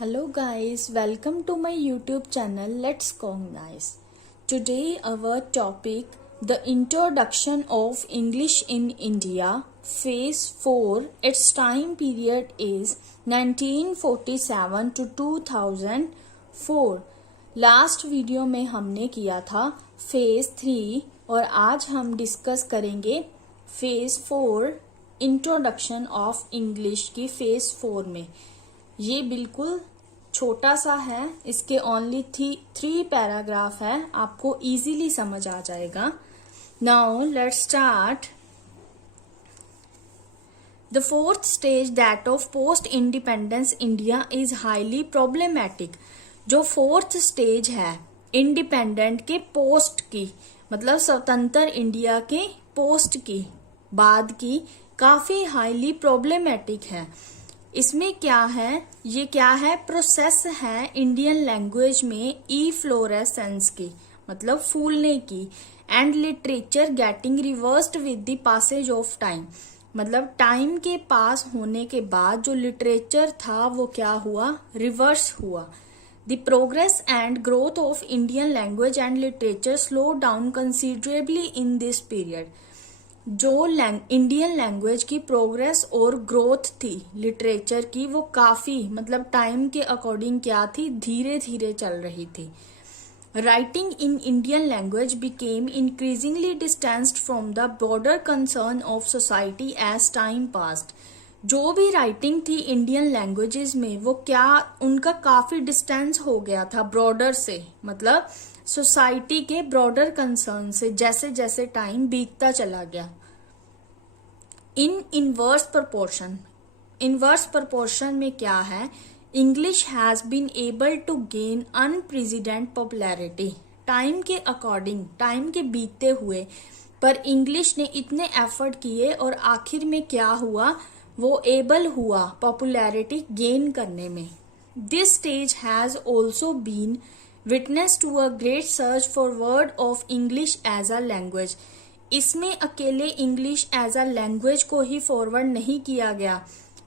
Hello guys, welcome to my YouTube channel Let's Cognize. Today our topic the introduction of English in India phase 4. Its time period is 1947 to 2004. Last video में हमने किया था phase 3 और आज हम discuss करेंगे phase 4 introduction of English की phase 4 में। ये बिल्कुल छोटा सा है, इसके ओनली 3 पैराग्राफ है, आपको इजीली समझ आ जाएगा। Now let's start. The fourth stage that of post independence India is highly problematic. जो फोर्थ स्टेज है इंडिपेंडेंट के पोस्ट की, मतलब स्वतंत्र इंडिया के पोस्ट की बाद की, काफी हाईली प्रॉब्लमैटिक है। इसमें क्या है, ये क्या है, प्रोसेस है इंडियन लैंग्वेज में इफ्लोरेसेंस की, मतलब फूलने की, and literature getting reversed with the passage of time, मतलब टाइम के पास होने के बाद जो लिटरेचर था वो क्या हुआ, रिवर्स हुआ। The progress and growth of Indian language and literature slow down considerably in this period. जो इंडियन लैंग्वेज की प्रोग्रेस और ग्रोथ थी लिटरेचर की, वो काफी, मतलब टाइम के अकॉर्डिंग क्या थी, धीरे धीरे चल रही थी। Writing in Indian language became increasingly distanced from the broader concern of society as time passed. जो भी राइटिंग थी इंडियन लैंग्वेजेस में, वो क्या, उनका काफी डिस्टेंस हो गया था ब्रॉडर से, मतलब सोसाइटी के ब्रॉडर कंसर्न से, जैसे जैसे टाइम बीतता चला गया। इन इनवर्स प्रपोर्शन में क्या है, English has been able to gain unprecedented popularity. Time के अकॉर्डिंग, टाइम के बीतते हुए, पर इंग्लिश ने इतने एफर्ट किए और आखिर में क्या हुआ, वो एबल हुआ पॉपुलैरिटी गेन करने में। This stage has also been witness to a great search for word of English as a language। इसमें अकेले इंग्लिश एज अ लैंग्वेज को ही फॉरवर्ड नहीं किया गया,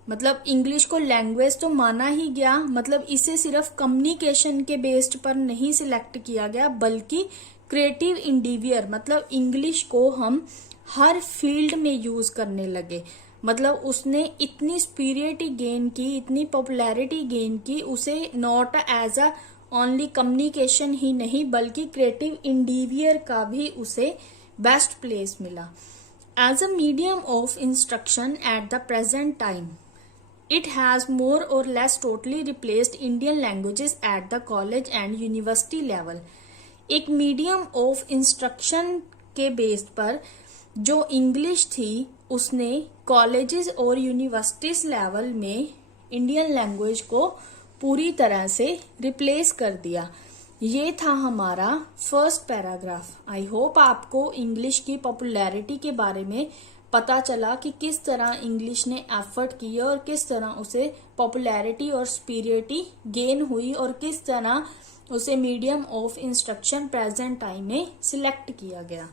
मतलब इंग्लिश को लैंग्वेज तो माना ही गया, मतलब इसे सिर्फ कम्युनिकेशन के बेस्ड पर नहीं सिलेक्ट किया गया, बल्कि क्रिएटिव इंडिवियर, मतलब इंग्लिश को हम हर फील्ड में यूज करने लगे। मतलब उसने इतनी स्पीरियरिटी गेन की, इतनी पॉपुलैरिटी गेन की, उसे not as a only communication ही नहीं, बल्कि क्रिएटिव इंडिवियर का भी उसे बेस्ट प्लेस मिला। As a medium of instruction at the present time, it has more or less totally replaced Indian languages at the college and university level. एक medium of instruction के base पर जो English थी, उसने colleges और universities level में Indian language को पूरी तरह से रिप्लेस कर दिया। ये था हमारा फर्स्ट पैराग्राफ। आई होप आपको इंग्लिश की पॉपुलैरिटी के बारे में पता चला कि किस तरह इंग्लिश ने एफर्ट किया और किस तरह उसे पॉपुलैरिटी और स्पीरियरिटी गेन हुई और किस तरह उसे medium of instruction present time में सिलेक्ट किया गया।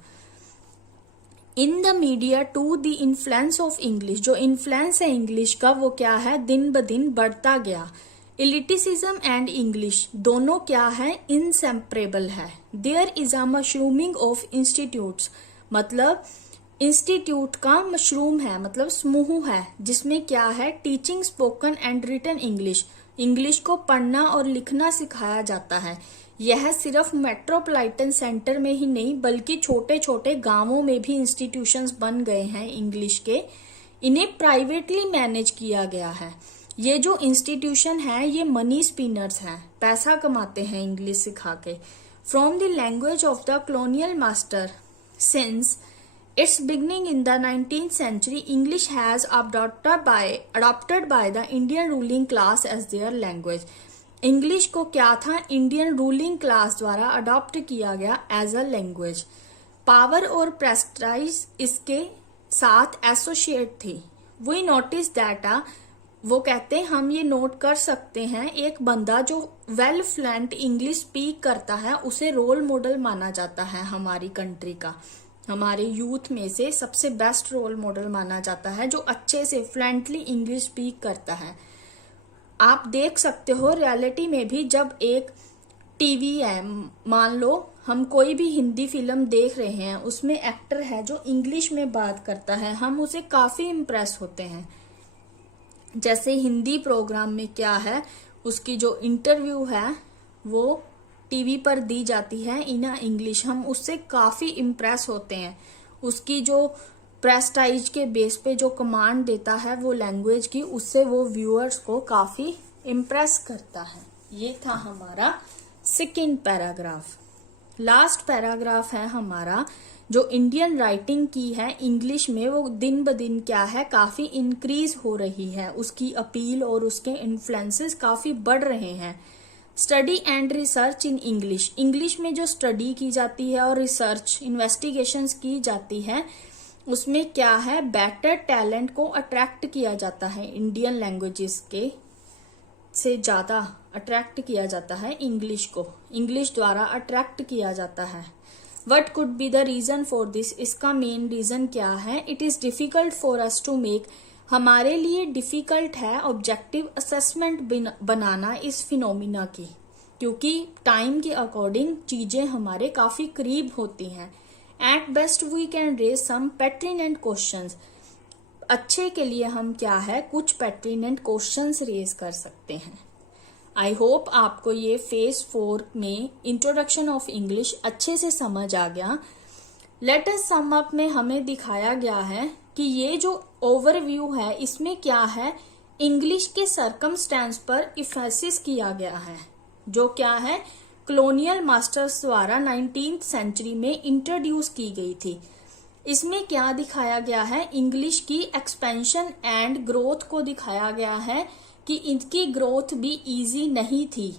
In the media to the influence of English, जो इन्फ्लुएंस है इंग्लिश का वो क्या है, दिन ब दिन बढ़ता गया। इलिटिसिज्म एंड इंग्लिश दोनों क्या है, इनसेपरेबल है। There is a mushrooming of institutes, मतलब इंस्टीट्यूट का मशरूम है, मतलब समूह है, जिसमें क्या है, teaching spoken and written English, English को पढ़ना और लिखना सिखाया जाता है। यह सिर्फ मेट्रोपॉलिटन सेंटर में ही नहीं, बल्कि छोटे छोटे गांवों में भी इंस्टीट्यूशंस बन गए हैं इंग्लिश के। इन्हें प्राइवेटली मैनेज किया गया है। ये जो इंस्टीट्यूशन है, ये मनी स्पिनर्स हैं, पैसा कमाते हैं इंग्लिश सिखा के। From the language of the colonial master, since its beginning in the 19th century, English has adopted by the Indian ruling class as their language. English को क्या था, इंडियन रूलिंग क्लास द्वारा अडॉप्ट किया गया as a language. Power और prestige इसके साथ associate थी। वी नोटिस दैट वो कहते हैं, हम ये नोट कर सकते हैं, एक बंदा जो वेल फ्लुएंट इंग्लिश स्पीक करता है उसे रोल मॉडल माना जाता है हमारी कंट्री का, हमारे यूथ में से सबसे बेस्ट रोल मॉडल माना जाता है जो अच्छे से फ्लुएंटली इंग्लिश स्पीक करता है। आप देख सकते हो रियलिटी में भी जब एक टीवी है, मान लो हम कोई भी हिंदी फिल्म देख रहे हैं, उसमें एक्टर है जो इंग्लिश में बात करता है, हम उसे काफी इम्प्रेस होते हैं। जैसे हिंदी प्रोग्राम में क्या है, उसकी जो इंटरव्यू है वो टीवी पर दी जाती है इन इंग्लिश, हम उससे काफी इम्प्रेस होते हैं। उसकी जो प्रेस्टाइज के बेस पे जो कमांड देता है वो लैंग्वेज की, उससे वो व्यूअर्स को काफी इम्प्रेस करता है। ये था हमारा सेकेंड पैराग्राफ। लास्ट पैराग्राफ है हमारा जो इंडियन राइटिंग की है इंग्लिश में, वो दिन ब दिन क्या है काफी इंक्रीज हो रही है, उसकी अपील और उसके इन्फ्लुएंसेस काफी बढ़ रहे हैं। Study and research in English, English में जो स्टडी की जाती है और रिसर्च इन्वेस्टिगेशंस की जाती है, उसमें क्या है बेटर टैलेंट को अट्रैक्ट किया जाता है, इंडियन लैंग्वेजेस के से ज्यादा अट्रैक्ट किया जाता है इंग्लिश को, इंग्लिश द्वारा अट्रैक्ट किया जाता है। What could be the reason for this, इसका मेन रीजन क्या है? It is difficult for us to make, हमारे लिए डिफिकल्ट है ऑब्जेक्टिव असेसमेंट बनाना इस फिनोमिना की, क्योंकि टाइम के अकॉर्डिंग चीजें हमारे काफी करीब होती हैं। At best we can raise some pertinent questions, अच्छे के लिए हम क्या है कुछ पेर्टिनेंट क्वेश्चंस रेज कर सकते हैं। आई होप आपको ये फेज 4 में इंट्रोडक्शन ऑफ इंग्लिश अच्छे से समझ आ गया। लेट अस सम अप में हमें दिखाया गया है कि ये जो ओवरव्यू है इसमें क्या है इंग्लिश के सर्कमस्टेंस पर इफेसिस किया गया है, जो क्या है कॉलोनियल मास्टर्स द्वारा 19th सेंचुरी में इंट्रोड्यूस की गई थी। इसमें क्या दिखाया गया है, इंग्लिश की एक्सपेंशन एंड ग्रोथ को दिखाया गया है कि इनकी ग्रोथ भी इजी नहीं थी,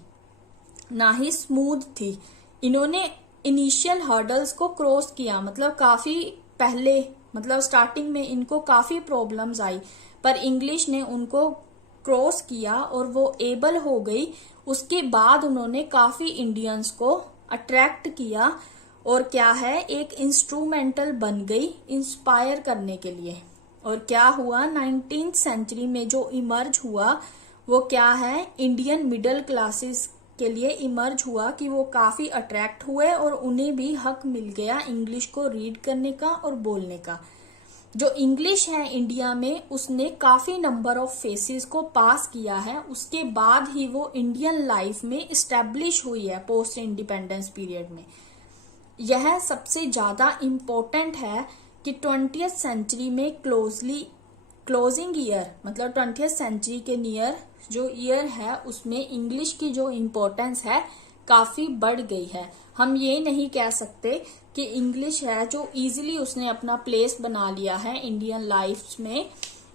ना ही स्मूथ थी। इन्होंने इनिशियल हर्डल्स को क्रॉस किया, मतलब काफी पहले, मतलब स्टार्टिंग में इनको काफी प्रॉब्लम्स आई, पर इंग्लिश ने उनको क्रॉस किया और वो एबल हो गई। उसके बाद उन्होंने काफी इंडियंस को अट्रैक्ट किया और क्या है एक इंस्ट्रूमेंटल बन गई इंस्पायर करने के लिए। और क्या हुआ 19th सेंचुरी में जो इमर्ज हुआ वो क्या है इंडियन मिडिल क्लासेस के लिए इमर्ज हुआ कि वो काफी अट्रैक्ट हुए और उन्हें भी हक मिल गया इंग्लिश को रीड करने का और बोलने का। जो इंग्लिश है इंडिया में उसने काफी नंबर ऑफ फेसेस को पास किया है, उसके बाद ही वो इंडियन लाइफ में इस्टेब्लिश हुई है पोस्ट इंडिपेंडेंस पीरियड में। यह सबसे ज्यादा इम्पोर्टेंट है कि 20th सेंचुरी में क्लोजिंग ईयर, मतलब 20th सेंचुरी के नियर जो ईयर है उसमें इंग्लिश की जो इम्पोर्टेंस है काफी बढ़ गई है। हम ये नहीं कह सकते कि इंग्लिश है जो इजीली उसने अपना प्लेस बना लिया है इंडियन लाइफ में,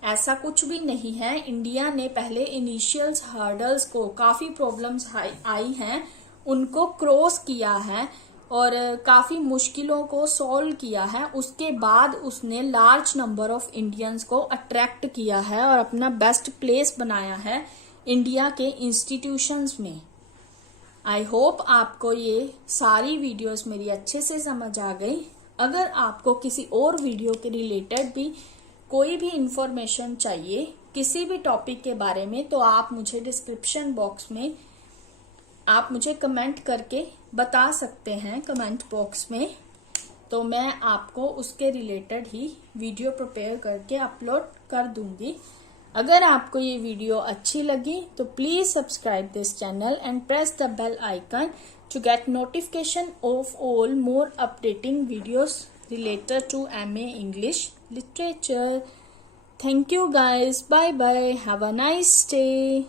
ऐसा कुछ भी नहीं है। इंडिया ने पहले इनिशियल हर्डल्स को, काफी प्रॉब्लम्स आई हैं, उनको क्रॉस किया है और काफी मुश्किलों को सॉल्व किया है। उसके बाद उसने लार्ज नंबर ऑफ इंडियंस को अट्रैक्ट किया है और अपना बेस्ट प्लेस बनाया है इंडिया के इंस्टीट्यूशंस में। आई होप आपको ये सारी वीडियोस मेरी अच्छे से समझ आ गई। अगर आपको किसी और वीडियो के रिलेटेड भी कोई भी इंफॉर्मेशन चाहिए किसी भी टॉपिक के बारे में, तो आप मुझे डिस्क्रिप्शन बॉक्स में आप मुझे कमेंट करके बता सकते हैं कमेंट बॉक्स में, तो मैं आपको उसके रिलेटेड ही वीडियो प्रिपेयर करके अपलोड कर दूंगी। अगर आपको ये वीडियो अच्छी लगी तो please subscribe this channel and press the bell icon to get notification of all more updating videos related to MA English Literature. Thank you guys. Bye bye. Have a nice day.